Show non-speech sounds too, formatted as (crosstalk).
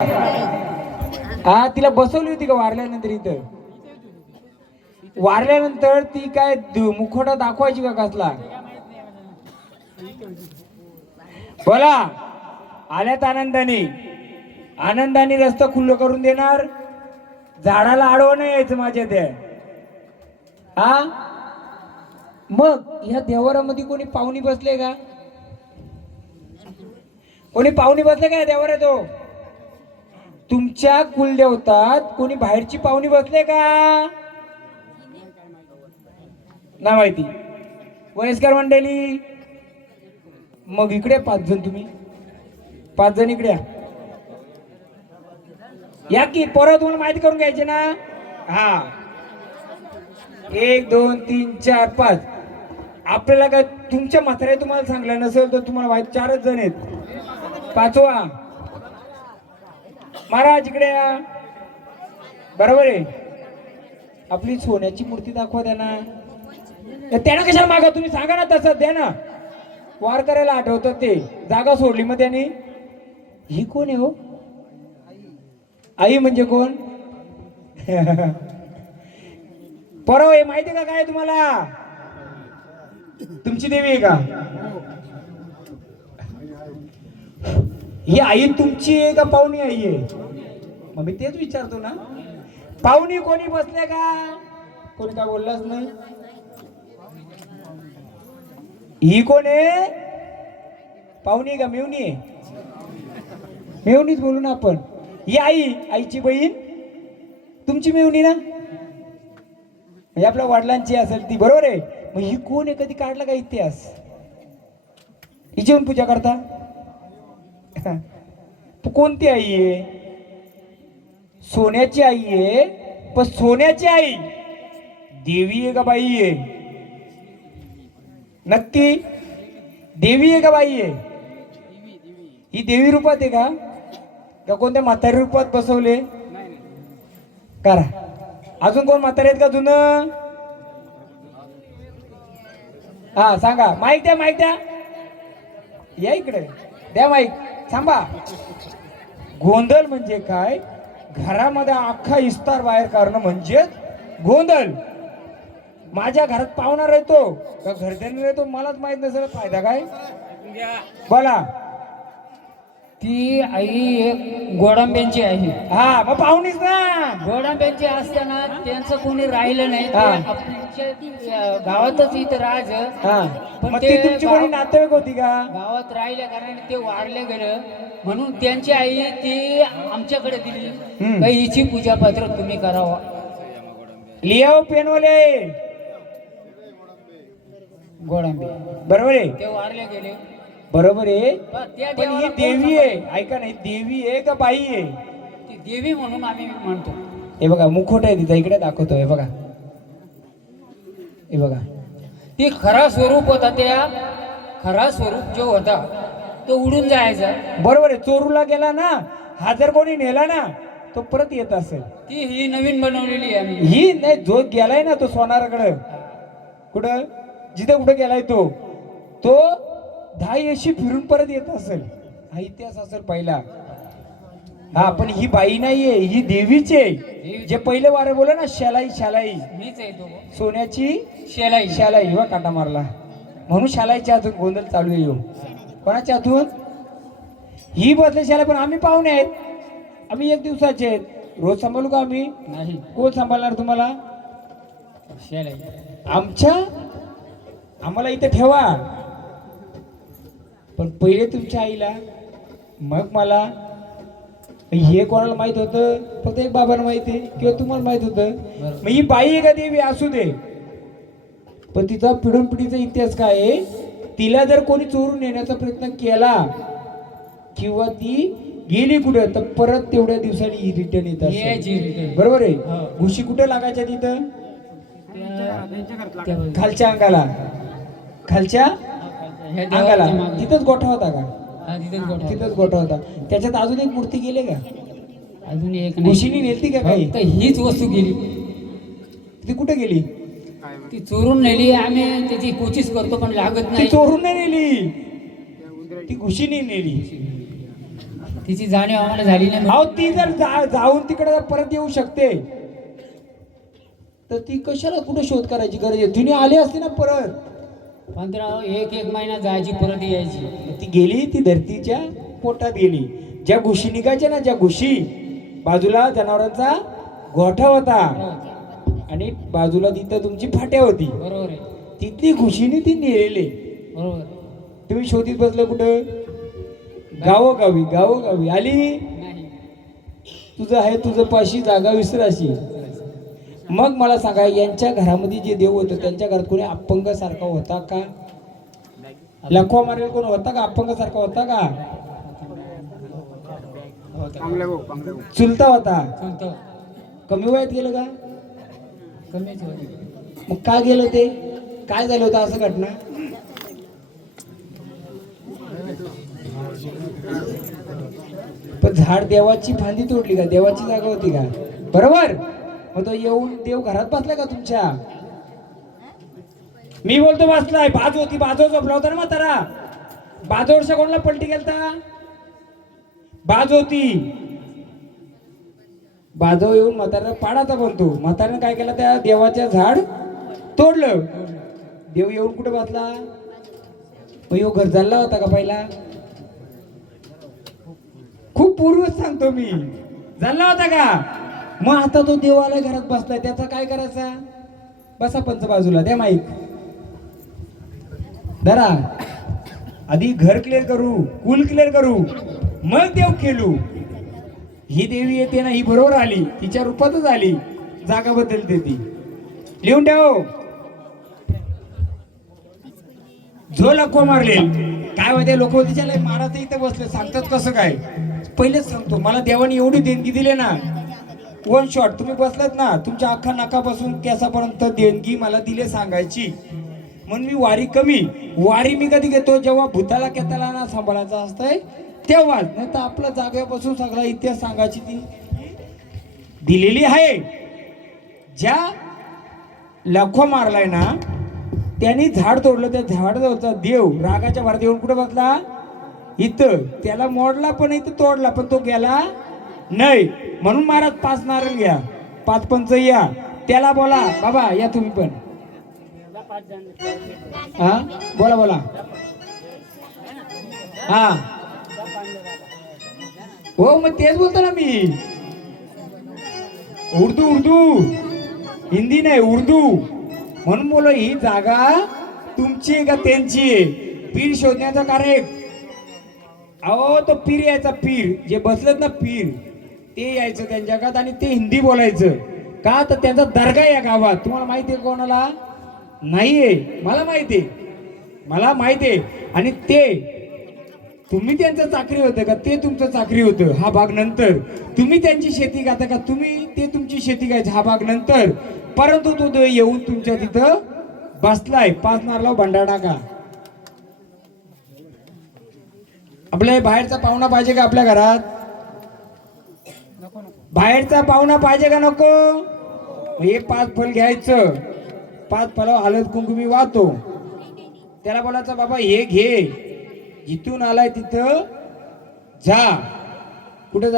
हा तिला बसवली होती का वारल्यानंतर इथं? वारल्यानंतर ती काय मुखवटा दाखवायची का कसला? बोला. आल्यात आनंदाने. आनंदाने रस्ता खुल्ल करून देणार. झाडाला आडवं नाही यायचं माझ्या त्या. हा? मग ह्या देवारामध्ये कोणी पाहुणी बसले का? कोणी पाहुणी बसले का या तो हो तुमच्या कुलदेवतात कोणी बाहेरची पाहुणी बसले का? ना माहिती. वयस्कर मंडळी मग इकडे पाच जण तुम्ही. पाच जण इकडे या. या की परत तुम्हाला माहिती करून घ्यायचे ना? हा. एक दोन तीन चार पाच. आपल्याला काय तुमच्या म्हातारे तुम्हाला सांगलं नसेल तर तुम्हाला माहिती चारच जण आहेत. पाचवा. महाराज इकडे या. बरोबर आहे. आपली सोन्याची मूर्ती दाखवा त्यांना. तर कशाला मागा? तुम्ही सांगा ना तसं द्या ना. वार करायला आठवतात ते. जागा सोडली मग त्याने. ही कोण आहे हो? आई म्हणजे कोण? (laughs) परव आहे माहिती का काय तुम्हाला? तुमची देवी आहे का? ही आई तुमची आहे का पाहुणी आई आहे? मग मी तेच विचारतो ना. पाहुणी कोणी बसले का? कोणी काय बोललाच नाही? ही कोण आहे? पाहुणी का मेवणी आहे? मेवणीच बोलू ना आपण. ही आई आईची बहीण तुमची मेवणी ना? म्हणजे आपल्या वडिलांची असेल ती बरोबर आहे? मग ही कोण आहे? कधी काढला का इतिहास? हिची पण पूजा करता? प- कोणती आई आहे? सोन्याची आई आहे पण सोन्याची आई देवी आहे का बाई आहे? नक्की? देवी आहे का बाई आहे? ही देवी रूपात आहे का? का कोणत्या म्हातारी रूपात बसवले? करा. अजून कोण म्हातारे आहेत का जुनं? हा सांगा. माईक द्या माईक द्या. या इकडे. द्या माईक. थांबा. गोंधळ म्हणजे काय? घरामध्ये अख्खा इस्तार बाहेर काढणं म्हणजेच गोंधळ. माझ्या घरात पाहुणार येतो का घरच्यांनी येतो मलाच माहीत नसेल. फायदा काय? बोला. ती आई एक गोडांब्यांची आहे. हा मग पाहुणीच ना. गोडांब्यांची असताना त्यांचं कोणी राहिलं नाही ते हा. आपल्या गावातच इथं राज. हा. पण मग ते ती तुमची कोणी गाव- नातेवाईक होती का? गावात राहिल्या कारण ते वारले गेलं. म्हणून त्यांची आई ती आमच्याकडे दिली. हम्म. हिची पूजा पात्र तुम्ही करावा. लिओ पेनवले. गोडांबे. बरोबर आहे. ते वारले गेले. बरोबर आहे? पण त्या पण ही देवाला कोण देवी आहे? ऐका नाही देवी आहे का बाई आहे? ती देवी म्हणून आम्ही म्हणतो. हे बघा मुखोट आहे तिथं इकडे दाखवतो हे बघा. हे बघा. ती खरा स्वरूप होता त्या खरा स्वरूप जो होता तो उडून जायचा. बरोबर आहे चोरूला गेला ना हा जर कोणी नेला ना तो परत येत असेल. ती ही नवीन बनवलेली आहे आम्ही. ही नाही जो गेलाय ना तो सोनाराकडं. कुठं? जिथे कुठं गेलाय तो? तो दहा यशी फिरून परत येत असेल. हा इतिहास असेल पहिला. हा पण ही बाई नाहीये ही देवीची आहे. जे पहिले वारे बोला ना शालाई शालाई. मीच आहे तो सोन्याची शेलाई. शालाई हिवा काटा मारला. म्हणून शालाईच्या हातून गोंधळ चालू आहे ह्यो. कोणाच्या हातून? ही बसले शाला पण आम्ही पाहुणे आहेत. आम्ही एक दिवसाचे आहेत. रोज सांभाळू का आम्ही? नाही. कोण सांभाळणार तुम्हाला? शेलाई. आमच्या? आम्हाला इथे ठेवा. पण पहिले तुमच्या आईला मग मला. हे कोणाला माहीत होतं? फक्त एक बाबाला माहिती आहे किंवा तुम्हाला माहीत होतं. मग ही बाई आहे का देवी असू दे. पण तिचा पिढून पिढीचा इतिहास काय आहे? तिला जर कोणी चोरून नेण्याचा प्रयत्न केला किंवा ती गेली कुठं तर परत तेवढ्या दिवसांनी ही रिटर्न येत असेल. यायची return. बरोबर आहे? हो. घुशी कुठे लागायच्या तिथं? खालच्या अंगाला. खालच्या? अंगाला. मागे. तिथंच गोठा होता का? हा, तिथेच गोठा. तिथंच गोठा होता. त्याच्यात अजून एक मूर्ती गेले का? अजून एक घुशीनी नेलती का काही? फक्त हीच वस्तू गेली. ती कुठे गेली? ती चोरून नेली. आम्ही त्याची कोशिश करतो पण लागत ती नाही. चोरून नाही नेली. ती घुशीनी नेली. तिची जाणीव आम्हाला झाली नाही. अहो ती जर जा- जाऊन तिकडे जर परत येऊ शकते तर ती कशाला कुठे शोध करायची गरज आहे? तिने आली असती ना परत. पंधरा एक एक महिना जायची परत यायची. ती गेली ती धरतीच्या पोटात गेली. ज्या घुशी निघायच्या ना ज्या घुशी बाजूला जनावरांचा गोठा होता. आणि बाजूला तिथं तुमची फाट्या होती. बरोबर आहे. तिथली घुशीने ती नेलेली. बरोबर. तुम्ही शोधित बसलं कुठं? गावोगावी गावोगावी. आली? नाही. तुझं आहे तुझं पाशी जागा विसराशी मग मला सांगा यांच्या घरामध्ये जे देव होतं त्यांच्या घरात कोणी अपंग सारखा होता का? लखवा मारेल कोण होता का? अपंग सारखा होता का? चुलता होता. कमी वयात गेलं का? कमीच होती. मग का गेलं ते? काय झालं होतं असं घटना? पण झाड देवाची फांदी तोडली का? देवाची जागा होती का? बरोबर? मग तो येऊन देव घरात बसलाय का तुमच्या? मी बोलतो बसलाय. बाजू होती बाजू झोपला होता ना म्हातारा बाजूवरच्या कोणाला पलटी गेलता? बाज होती. बाजव येऊन म्हातारा पाडाचा बोलतो म्हाताऱ्यानं काय केलं त्या देवाच्या झाड तोडलं. देव येऊन कुठे बसला? मग यो घर झाला होता का पहिला? खूप पूर्वच सांगतो मी. झाला होता का? मग आता तो देवाला घरात बसलाय. त्याचा काय करायचा? बसा पंच बाजूला द्या माईक धरा. आधी घर क्लिअर करू कुल क्लिअर करू मग देव खेळू. ही देवी येते ना ही बरोबर आली. तिच्या रूपातच आली. जागा बदलते ती. लिहून ठेव. जो लकवा मारले काय माहिती लोक तिच्या मारा इथे बसले. सांगतात कसं काय? पहिलेच सांगतो. मला देवाने एवढी देणगी दिली ना वन शॉट तुम्ही बसलात ना तुमच्या अख्खा नाकापासून केसापर्यंत देणगी मला दिले सांगायची. म्हणून मी वारी कमी. वारी मी कधी घेतो? जेव्हा भूताला केताला ना सांभाळायचं असतंय तेव्हाच. नाही तर आपल्या जागेपासून सगळा इतिहास सांगायची ती दिलेली आहे. ज्या लखो मारलाय ना त्यांनी झाड तोडलं. त्या झाडाचा देव रागाच्या भारत येऊन कुठे बसला? इथं. त्याला मोडला पण इथं तोडला. पण तो गेला नाही म्हणून महाराज पाच नारळ घ्या पाच पंच या. त्याला बोला बाबा या तुम्ही पण. हा? बोला बोला. हा. हो मग तेच बोलतो ना मी. उर्दू उर्दू. हिंदी नाही उर्दू. म्हणून बोलो ही जागा तुमची आहे का त्यांची आहे? पीर शोधण्याचा कार्य अहो तो पीर यायचा पीर. जे बसलेत ना पीर. ते यायचं त्यांच्या गावात आणि ते हिंदी बोलायचं. का तर त्यांचा दर्गा आहे या गावात. तुम्हाला माहिती आहे कोणाला? नाहीये. मला माहिती आहे. मला माहिती आहे. आणि ते तुम्ही त्यांचं चाकरी होतं का? ते तुमचं चाकरी होतं. हा भाग नंतर. तुम्ही त्यांची शेती गाता का? तुम्ही ते तुमची शेती घ्यायची हा भाग नंतर. परंतु तो तो येऊन तुमच्या तिथं बसलाय. पाच नारला भंडारा का आपल्या बाहेरचा पाहुणा पाहिजे का आपल्या घरात? बाहेरचा पाहुणा पाहिजे का नको? हे पाच फल घ्यायचं. पाच फल हलत कुंकुमी वाहतो. त्याला बोलायचं बाबा हे घे. जिथून आलाय तिथं जा. कुठे जा